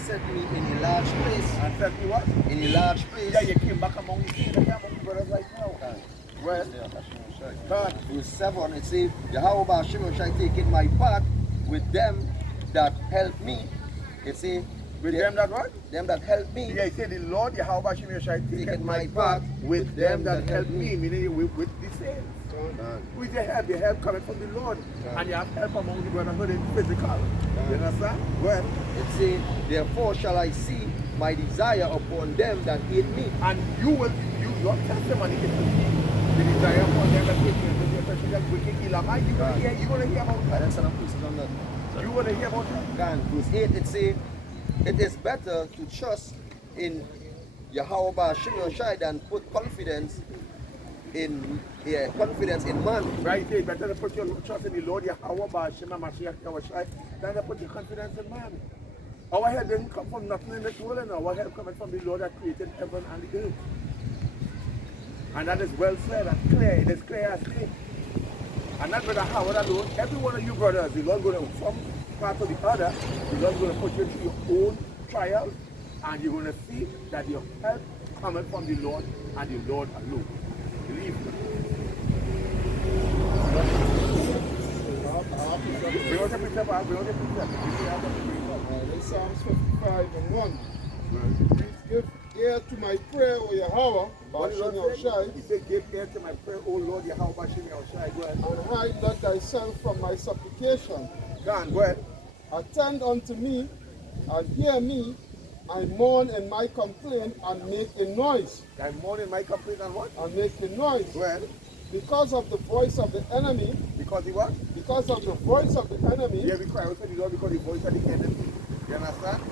set me in a large place. And set me what? In a large place. Yeah, you came back among the saints, among the brothers right now. Well, God. Verse 7, it says, Yahweh Hashem shall take in my part with them that help me. It says, with them that what? Them that help me. Yeah, he said, the Lord Yahweh Hashem shall take in my part with them that help me, meaning with the saints. Who is your help? Your help coming from the Lord. And you have help among the brotherhood in physical. You understand? Well, it says, therefore shall I see my desire upon them that hate me. And your testimony is to see the desire upon them that hate me. That wicked Elamite, you're going to hear about that. You're going to hear about that. Verse 8, it says, it is better to trust in Yahweh Ba'ashim Shai than put confidence in man. Right, it's better to put your trust in the Lord Yahweh Ba'ashim Mashiach Shai than to put your confidence in man. Our help didn't come from nothing in this world, and our help coming from the Lord that created heaven and the earth. And that is well said and clear. It is clear as day. And that brother Howard alone, every one of you brothers, the Lord going to, from part of the other, the Lord going to put you through your own trials, and you're going to see that your help coming from the Lord and the Lord alone. Believe me. Bring out the picture, Bob. Bring out the picture. In Psalms 55 and 1. Please give ear to my prayer, O Yahweh, Ba'ashim Yahushai. He said, give ear to my prayer, O Lord Yahweh, Ba'ashim Yahushai. Go ahead. And hide not thyself from my supplication. Go on, go ahead. Attend unto me, and hear me. I mourn in my complaint, and make a noise. I mourn in my complaint and what? And make a noise. Go ahead. Because of the voice of the enemy. Because the what? Because of the voice of the enemy. Yeah, we cry out to the Lord because the voice of the enemy. You understand?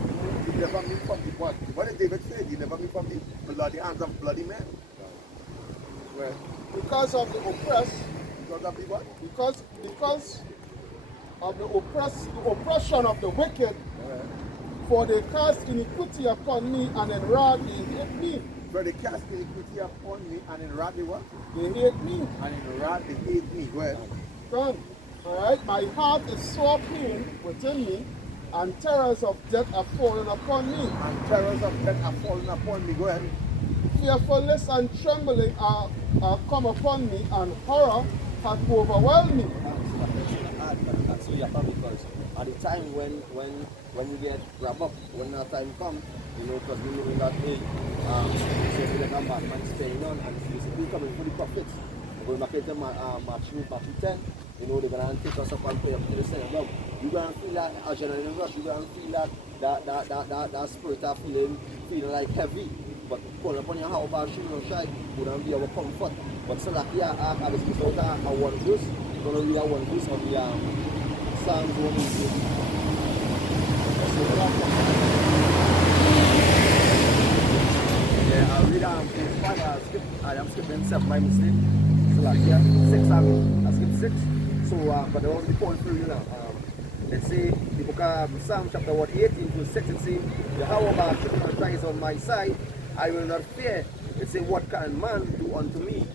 He never meet from the what? What did David say? He never meet from the bloody hands of bloody men. Well, because of the oppressed. Because of the what? Because of the oppression of the wicked. For they cast iniquity upon me, and in wrath they hate me. For they cast iniquity upon me, and in wrath they what? They hate me. And in wrath they hate me. Go ahead. Done. Alright, my heart is sore pain within me, and terrors of death are fallen upon me. And terrors of death are fallen upon me. Go ahead. Fearfulness and trembling are come upon me, and horror hath overwhelmed me. That's so you have because at the time when you get wrapped up, when that time comes, you know, because we know that hey, so if you like a Batman staying on, and you see people coming for the prophets, going back into Matthew 10, you know, they're going to take us up and pray up to the synagogue. You're going to feel that adrenaline rush, you're going to feel that spirit of feeling like heavy. But calling upon your house about shooting or shy wouldn't be our comfort. But so that I was just out a one verse, we're going to read a one verse of the Psalms 1. Yeah, I'll read page 5, I'm skipping 7 by mistake. So like here, 6 I skipped 6. So but I want to be going through, you know. Let's say the book of Psalm chapter 18 to 6, it says, Yahweh is on my side, I will not fear. It says, what can man do unto me?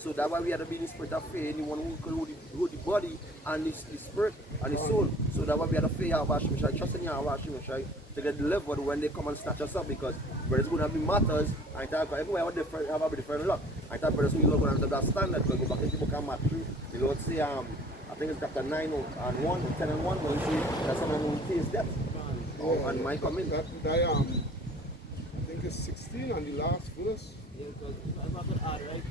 So that's why we have to be in the spirit of fear. Anyone who can hold the body and the spirit and the soul. So that's why we have to fear Yahweh Shai, trust in Yahweh Shai to get delivered when they come and snatch us up, because there's going to be matters. I thought everywhere have a different luck. I thought brothers who are going to have that standard, because go back into the book of Matthew, the Lord say, I think it's chapter 9 and 1, 10 and 1, where he says that someone will taste death. And might come in. I think it's 16 on the last verse. Yeah, because I'm not going to add, right?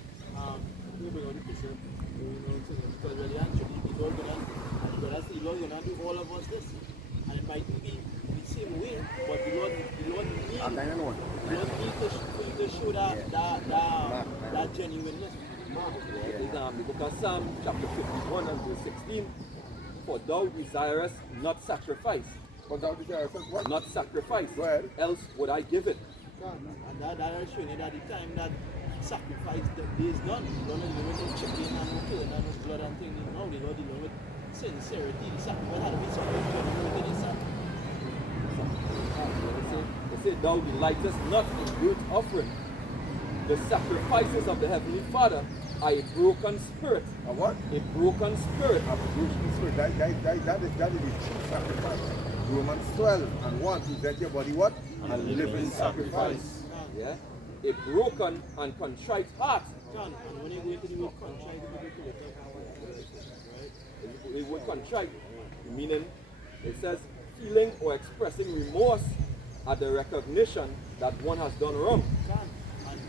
We bring on the picture, because really actually the Lord going to do all of us this. And it might be the same way, but the Lord needs to show that genuineness. The book of Psalm chapter 51 and verse 16. For thou desirest not sacrifice. But thou desirest what? Not sacrifice. Well, else would I give it. And that is showing you that the time that sacrifice is done, the Lord is doing with chicken and no killing and no blood and things. Now the Lord is doing with sincerity. The sacrifice had to be something genuine in itself. They say, thou delightest not in burnt offering. The sacrifices of the Heavenly Father are a broken spirit. A what? A broken spirit. A broken spirit. That is the true sacrifice. Romans 12:1, present your body what? A living sacrifice. Yeah? A broken and contrite heart. John, and when you go into the word contrite, you go to the right? The word contrite, meaning it says feeling or expressing remorse at the recognition that one has done wrong. John, and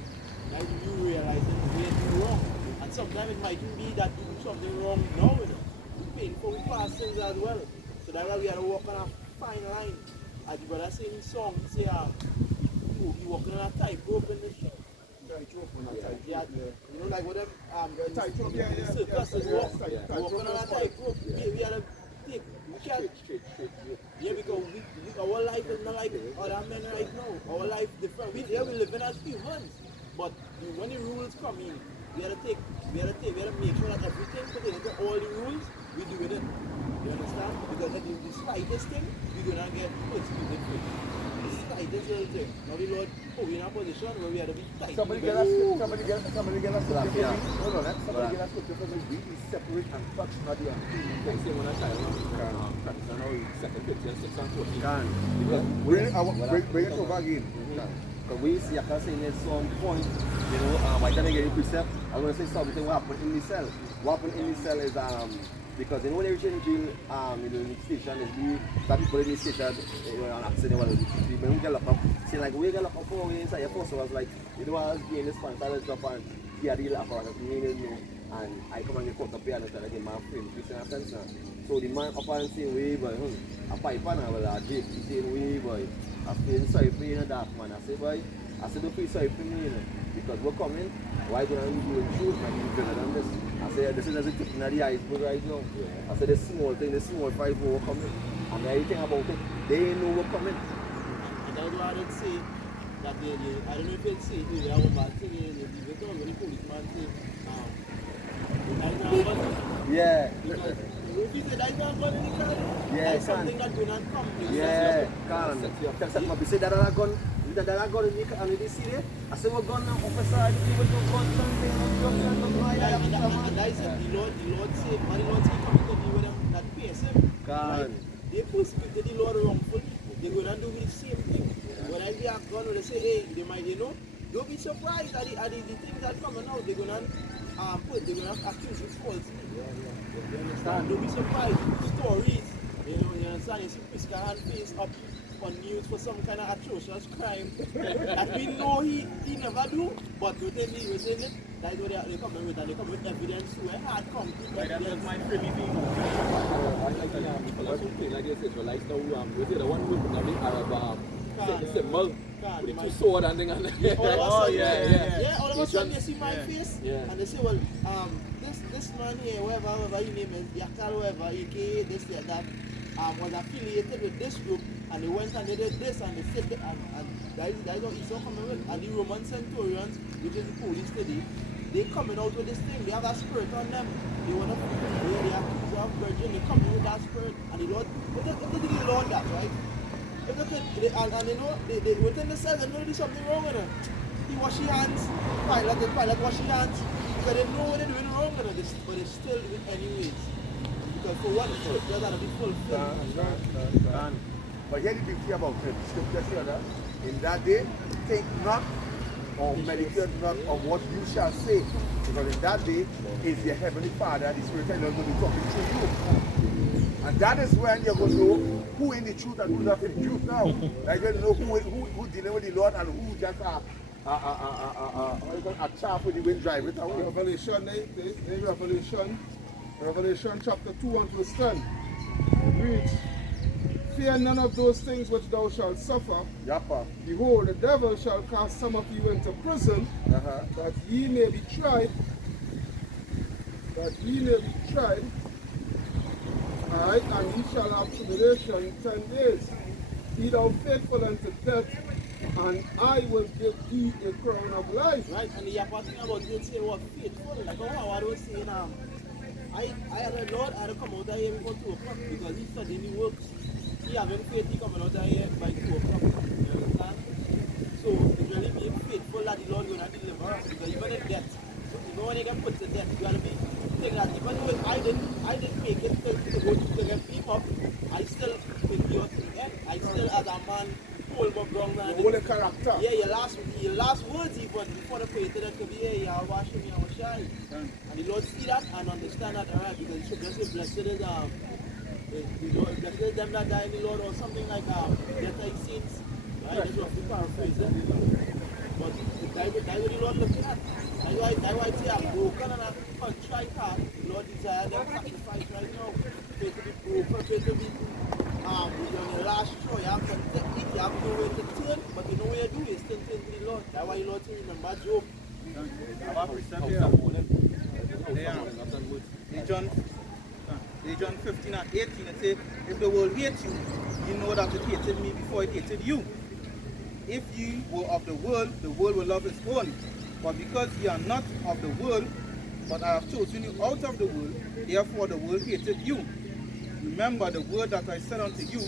like you realizing where you're wrong. And sometimes it might be that you do something wrong now, you know. We're paying for past sins as well. So that's why we have to walk on a fine line. As the brother saying in song, say, you walking on a tightrope in the show. Yeah, you know, like what them Tightrope, yeah. circus walk. Walking on a tightrope. We have to take. We can't. Yeah, because our life is not like other men right now. Our life is different. We living as humans. But when the rules come in, we have to make sure that everything pertaining to all the rules, we do it. You understand? Because the slightest thing, we're gonna get persecuted for. The slightest little thing. Now the Lord put in a position where we have to be tight. Somebody get a scripture for me. Hold on, somebody get a scripture for me. Really separate and touch not the unclean. Like say when I tell you, 2 Corinthians 6:14. Because bring it over again. Because we see, I can say in some point, you know, I can't get a precept. I'm going to say something what happened in the cell. What happened in the cell is, because you know when they reach in jail, in the station, some people in the station, an accident, when we get locked up, say like, we get locked up for we inside your first, so I was like, you know, I was being this fan, I was up and he had the apparatus, and I come and get caught up here and I tell my friend, Christian offense now. So the man up and say, way boy, a pipe and I will Jake, he saying, way boy, I feel sorry for you in the dark man. I say, boy, I said, don't feel sorry for me, you know, because we're coming, why don't we do the truth and you better than this? I said, this is as a tip in the iceberg right now. I said, the small thing, the small 5 we're coming, and everything about it, they know we're coming. And that's why I did say that I don't know if they'd say they have a bad thing, they leave it on when the policeman say, Yeah. because if you say that you have gun in the car, Yeah, that's something that will not come. Yeah, can. Tell some of say that I gun in the and they see it. I say we're gun now, officer, people do guns and things, And that is it. The Lord say, when the Lord say come to deal with them, that pays him. Can. They persecuted the Lord wrongful, they're going to do the same thing. When I hear a gun, they say, hey, they might, you know, don't be surprised at the things that coming out. They're going to accuse you falsely. You understand? Don't be surprised. Stories, you understand? You see Piscahan face up on news for some kind of atrocious crime that we know he never do, but within it, that's what they come with, and they come with evidence to a hard concrete evidence. I like the philosophy, like this Israelites now, we say the one who put on the Arab symbol, with the 2 swords and thing on there. All of a sudden you see my face, and they say, well, this man here, whoever his name is, Yakal, whoever, aka this, that, was affiliated with this group, and they went and they did this, and they said that, and that is what Esau coming with. And the Roman centurions, which is the police today, they coming out with this thing, they have a spirit on them. They want to, they accuse of virgin, they come in with that spirit, and the Lord, if they did the Lord that, right? If they, and they know, they within the cell, they know there's something wrong with them. He wash his hands, Pilate wash his hands, because they know what they're doing wrong with them, but they still do it anyways. Because for what the church, they're going to be fulfilled. But here the big thing about it, scripture here that in that day, think not or meditate not on what you shall say. Because in that day is your heavenly Father, the Spirit of God will be talking to you. And that is when you're going to know who in the truth and who's not in the truth now. Like you're going to know who dealing with the Lord and who just a chaff with the wind drive it away. Revelation chapter 2 and verse 10 reads, fear none of those things which thou shalt suffer. Yappa. Behold, the devil shall cast some of you into prison, that ye may be tried. Alright, and ye shall have tribulation 10 days. Be thou faithful unto death, and I will give thee a crown of life. Right, and the thing about it say what faithful. Like how I was saying, I had a Lord, I had to come out of here before 2 o'clock because he's studying the works. He having faith, he coming out of here by 2 o'clock. You understand? So it's really being faithful that the Lord will not deliver us, because even in death, even when you get put to death, you gotta be thinking that even though I didn't make it to go to get beat up, I still will be whole background. Whole the character. Yeah, your last words even before the prayer to them could be, hey, I'll wash me, I'll shine. And the Lord see that and understand that, alright, because it should just say, blessed is the Lord, blessed is them that die in the Lord, or something like that I saints. Right? That's what we paraphrase it. But that's what the Lord looking at. That's why I say I'm broken and I'm contrite heart. The Lord desires them sacrifice right now. Pray to be broken, pray to be on your last straw. You have to eat, you have nowhere to turn, but you know what you do, you still turn to the Lord. That's why the Lord says, remember Job. John 15 and 18, it says, if the world hates you, you know that it hated me before it hated you. If you were of the world will love its own. But because ye are not of the world, but I have chosen you out of the world, therefore the world hated you. Remember the word that I said unto you,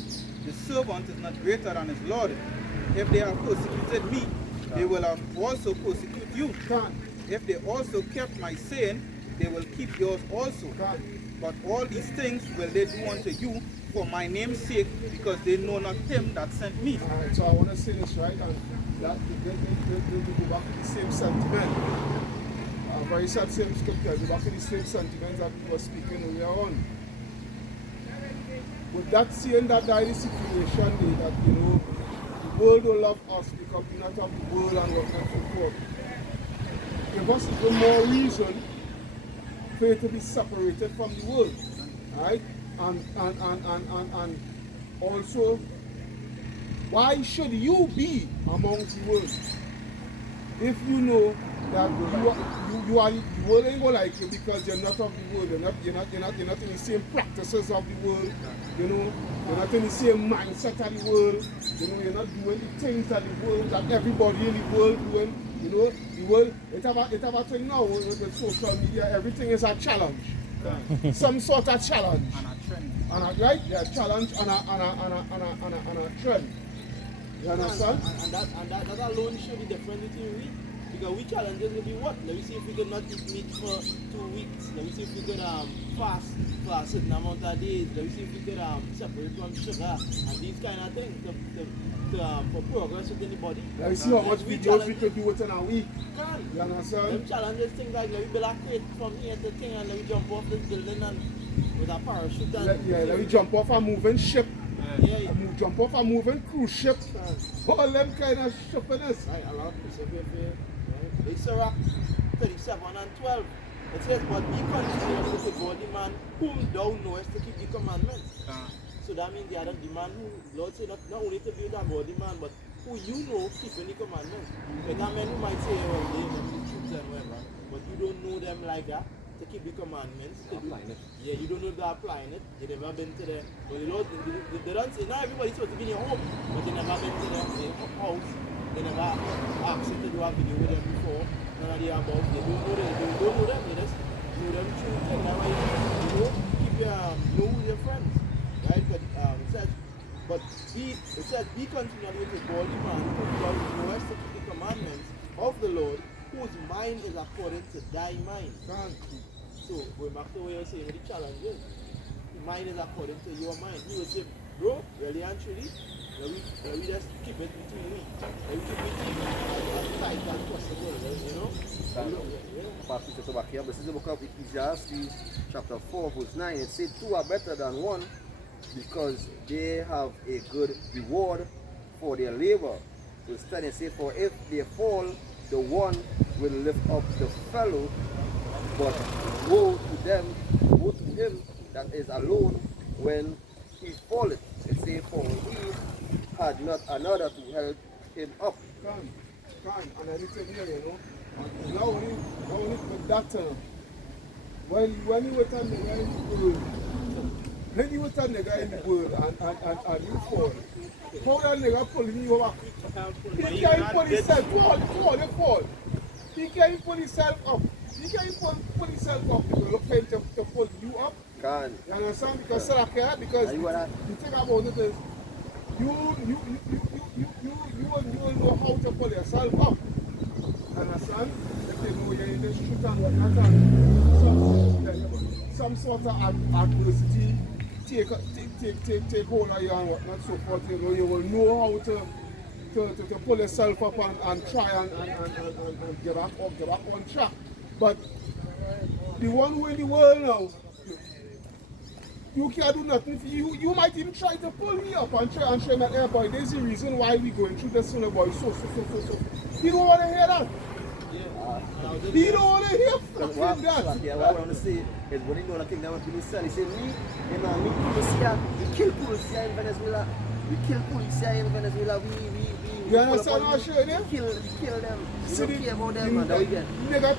the servant is not greater than his Lord. If they have persecuted me, they will also persecute you. If they also kept my saying, they will keep yours also. But all these things will they do unto you for my name's sake, because they know not him that sent me. Alright, so I want to say this, right? And that we go back to the same sentiment. Very sad same scripture. Go back to the same sentiment that we were speaking earlier on. But that saying that there is a situation that, you know, the world will love us because we're not of the world and we're not so forth. Give us even more reason for it to be separated from the world. Right? And also, why should you be amongst the world if you know that the world ain't gonna like you because you're not of the world, you're not in the same practices of the world, you know, you're not in the same mindset of the world, you know, you're not doing the things that the world, that everybody in the world doing, you know, the world, it's about thing now with social media, everything is a challenge. Some sort of challenge. And a trend. Right? Yeah, challenge and a trend. You understand? And that alone show the difference between we. Because we challenges will be what? Let me see if we could not eat meat for 2 weeks. Let me see if we could fast for a certain amount of days. Let me see if we could separate from sugar and these kind of things for progress within the body. Let me see how much videos we could do within a week. You understand? Them challenges things like let me build a crate from here to thing and let me jump off this building and with a parachute and let me jump off a moving ship. Yeah. Jump off a moving cruise ship. All them kind of shippiness. Right, a lot of people say, it's Sirach 37 and 12. It says, but be continuous with the body man whom thou knowest to keep the commandments. So that means the other man who, Lord say, not only to be the body man, but who you know keeping the commandments. But that men who might say, oh, they know the truth and whatever, but you don't know them like that to keep the commandments. Yeah, you don't know they're applying it. They never been to the, but the Lord, they don't say, not everybody's supposed to be in your home, but they never been to their house. They never asked them to do a video with them before. None of the above. They don't know them. They don't know them. They just know them through things. That's why you know, keep know your friends. Right? But it says, be continually with the body man who thou knowest to keep the commandments of the Lord, whose mind is according to thy mind. So going back to what you're saying with the challenge is, the mind is according to your mind. He will say, bro, really and truly, let we just keep it between we. Let we keep it as tight as possible, you know? Back here. This is the book of Ecclesiastes, chapter 4, verse 9. It says, two are better than one because they have a good reward for their labor. So stand and say, for if they fall, the one will lift up the fellow, but woe to him that is alone when he falleth. It says, for he had not another to help him up. And anything here, you know. And now only with that, when you were telling the guy in the world, when you were telling the guy in the world and you fall, how that nigga pulling you up? He can't pull himself, fall. He can't pull himself up. He can't pull himself up because look for him to pull you up. Can. You understand? Because because the thing about it is you will know how to pull yourself up. You understand? If you know you're in the street and whatnot, and some sort of adversity take hold of you and whatnot, so forth, you will know how to to pull yourself up and try and get back on track. But the one who in the world now, you can't do nothing for you. You might even try to pull me up and try and show me that, hey boy, there's a reason why we going through this, boy. So. He don't want to hear that. He don't want to hear fucking that. Yeah, what I want to say is when you know the thing that was being said, he said, me police here, we kill police here in Venezuela. We kill police here in Venezuela. We You understand what I'm saying? we kill them. We See, don't care about them, man. That we get. Nigga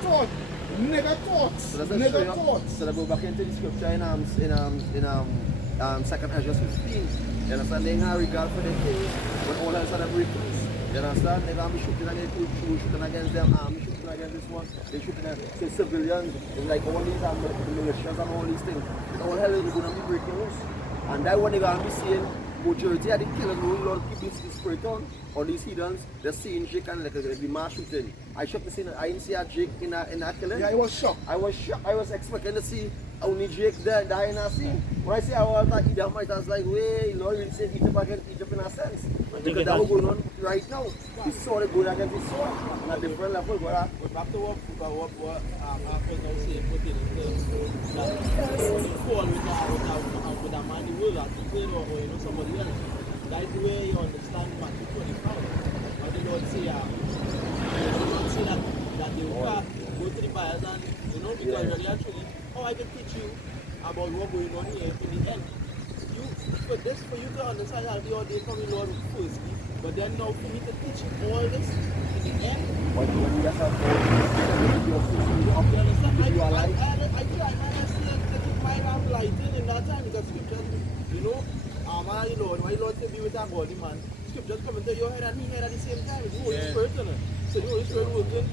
thoughts. So they go back into the scripture in 2nd Ezra 15. You understand? They have regard for the king when all else are the breakers. You understand? They're going to be shooting against shooting against them, army shooting against this one. They're shooting at civilians. It's like all these militias and all these things. And all hell is going to be breaking loose. And that's what they're going to be seeing. Majority of the killers who Lord keep this spirit on these heathens, they're seeing Jake and like the mass shooting. I shocked to see I didn't see a Jake in that killing. Yeah, I was shocked. I was expecting to see only Jake die in a scene. When I say I was like Edomite, I was like, wait, Lord really said Egypt against Egypt in a sense. Because that was going on right now. We saw it going against his sword on a different level. But back to what Alfred now saying, put it in terms that when you fall with a man, the world that you played or somebody else, that is the way you understand Matthew 25. But the Lord say, say that they will go to the buyers and, because really actually, I can teach you about what's going on here in the end. For you to understand how the order from the Lord firstly, but then now for me to teach you all this in the end. But when you have You understand? I try my best to keep my lamp lighting in that time because scriptures, my Lord said be with a body man. Scriptures come into your head and he head at the same time. It's the Holy Spirit, you know. So the Holy Spirit working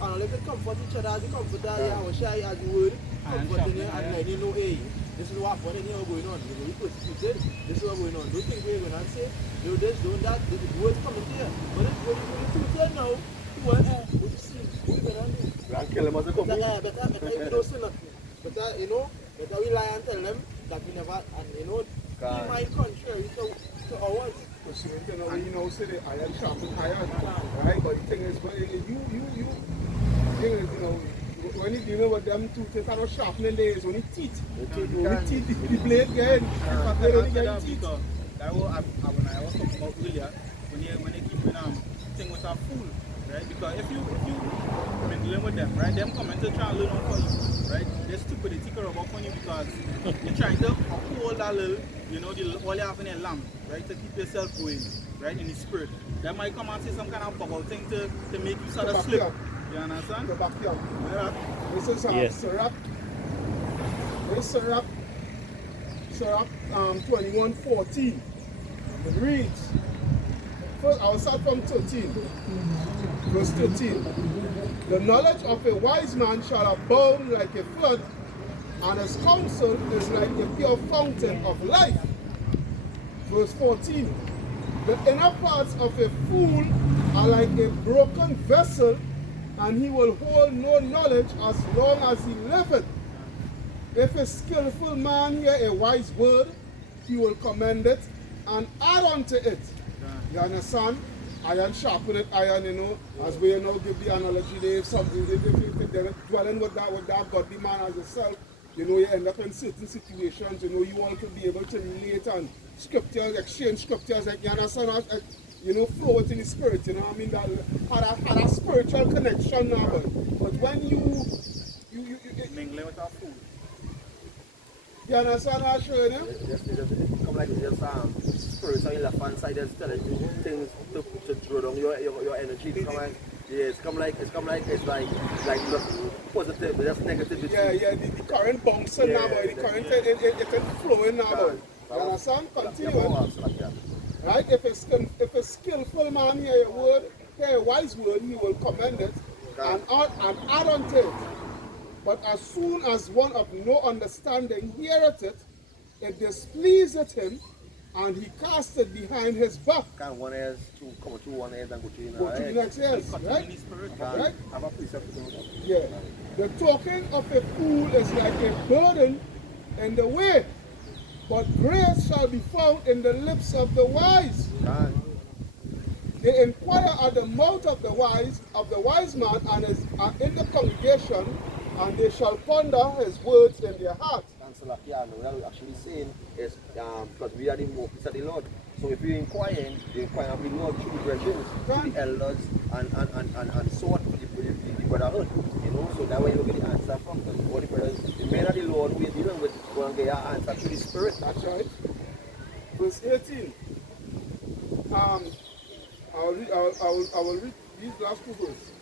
and let it comfort each other as the comforter, as the word, comforting you and letting you know, hey, this is what happened here going on. You're going to be persecuted. This is what's going on. Don't think we're going to say, do this, do that. This is what's coming here. But it's going to be too now. What you see? What you going to do? kill him as a company. Better if we don't say nothing. Better we lie and tell them that we never, and he might contrary to ours. So, say the iron sharpen iron, right? But the thing is, when you deal with them two things are not sharpening, there is only teeth. Only teeth, the blade again. When I was talking about earlier, when they keep thing with a fool, right? Because if you mingling with them, right? Them come and try and learn on for you, right? They're stupidity corrupt on you because you're trying to hold that little, all you have in a lamp, right? To keep yourself going, right? In the spirit. They might come and say some kind of bubble thing to make you sort of slip. You understand? Go back here. Yeah. This is Sirach. This is Sirach 21:14. It reads. First, I'll start from 13. Verse 13. The knowledge of a wise man shall abound like a flood, and his counsel is like a pure fountain of life. Verse 14. The inner parts of a fool are like a broken vessel, and he will hold no knowledge as long as he liveth. If a skillful man hear a wise word, he will commend it and add unto it. You understand? Iron sharpeneth iron, as we give the analogy there, if they're dwelling with that godly man as yourself, you end up in certain situations, you want to be able to relate and scriptures, exchange scriptures, like, you understand? Flow it in the spirit, that had a spiritual connection now. But when you Mingling with our food. you understand what I'm showing you? Just come like this, spirits on your left hand side, just telling you things to draw down your energy. It's like not positive, but just negativity. Yeah, the current bouncing now, boy. The current it's flowing now, boy. You understand? Continue. Right? If a skillful man hear a wise word, he will commend it and add unto it. But as soon as one of no understanding heareth it, it displeaseth him, and he cast it behind his back. Can one ears to come through one ears and go to the next ears, right? Right? Have a precept to do. Yeah. The talking of a fool is like a burden in the way, but grace shall be found in the lips of the wise. They inquire at the mouth of the wise man and is in the congregation, and they shall ponder his words in their heart. And so like, yeah, no, what we're actually saying is, because we are the mouthpiece of the Lord. So if you're inquiring, you inquire of the Lord through the brethren, through the elders, and so on, for the brotherhood. You know, so that way you will get the answer from them. All the brothers, the men of the Lord we're dealing with, go and get your answer through the Spirit. That's right. Verse 18. I will read these last two verses.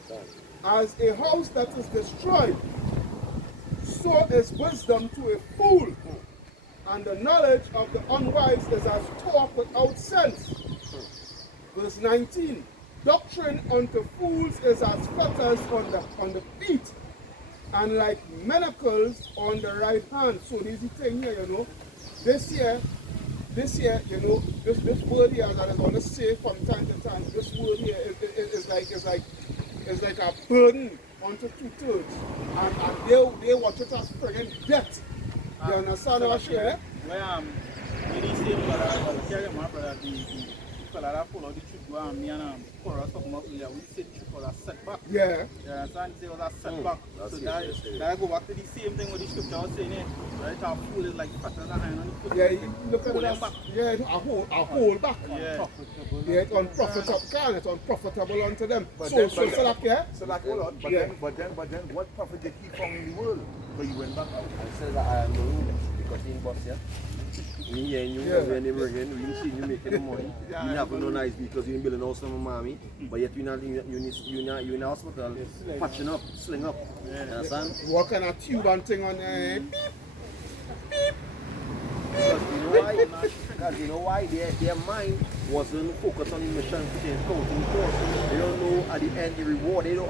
As a house that is destroyed, so is wisdom to a fool, and the knowledge of the unwise is as talk without sense. Verse 19. Doctrine unto fools is as fetters on the feet, and like manacles on the right hand. So there's the thing here, you know. This year, you know, this word here that is going to say from time to time, this word here is like a burden onto two-thirds. And they watch it as friggin' death. You understand what I'm saying? Well, when he say, brother, carry my brother, the fella that follow the truth, go and me and Cora talking about earlier, we said truth was a setback. Yeah. You understand? It was a setback. That's So it, that go back to the same thing what the scripture was saying, right? Our fool is like fatter than iron on the foot. Yeah, you look at Pull that. him back. Yeah, a whole back. Yeah. Yeah, it's unprofitable, it's unprofitable unto them. But So then- like, yeah? So like, hold on. But Yeah. then, what profit did he found in the world? So you went back out. And says that I am the ruler, because he in boss, yeah? Me hearing you, Yeah. when they bring in, we see you making the money. Yeah, You have no nice because you're building a house for my mommy, but yet you're in the hospital, patching up, sling up. You understand? What kind of tube and thing on there? Because you know why? Because you know why? Their mind wasn't focused on the mission to change coaching course. They don't know at the end the reward. They don't